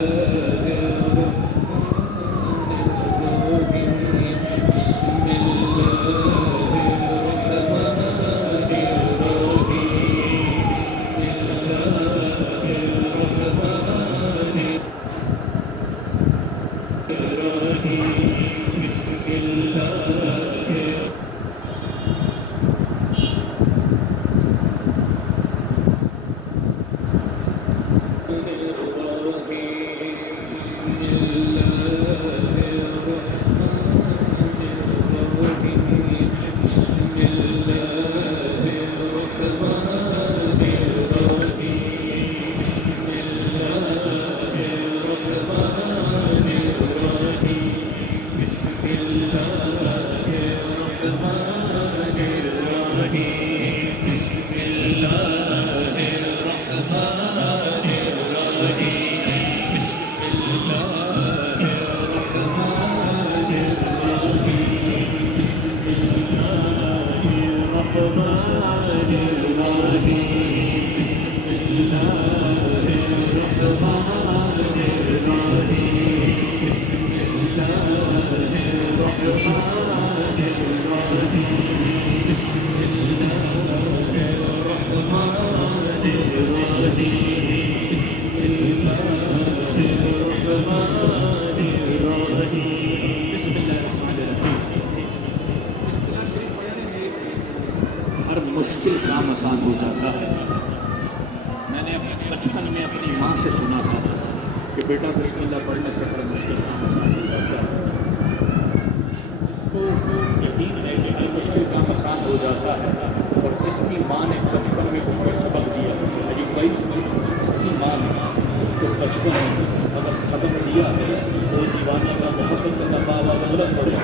ہر مشکل کام آسان ہو جاتا ہے۔ میں نے بچپن میں اپنی ماں سے سنا تھا کہ بیٹا بسم اللہ پڑھنے سے ہر مشکل کام آسان ہو جاتا ہے۔ جس کو یقین ہے کہ ہر مشکل کام آسان ہو جاتا ہے اور جس کی ماں نے بچپن میں اس کو سبق دیا، عجیب بھائی، جس کی ماں نے اس کو بچپن میں اگر سبق دیا ہے وہ دیوانے کا محبت کا بابا غلط پڑے۔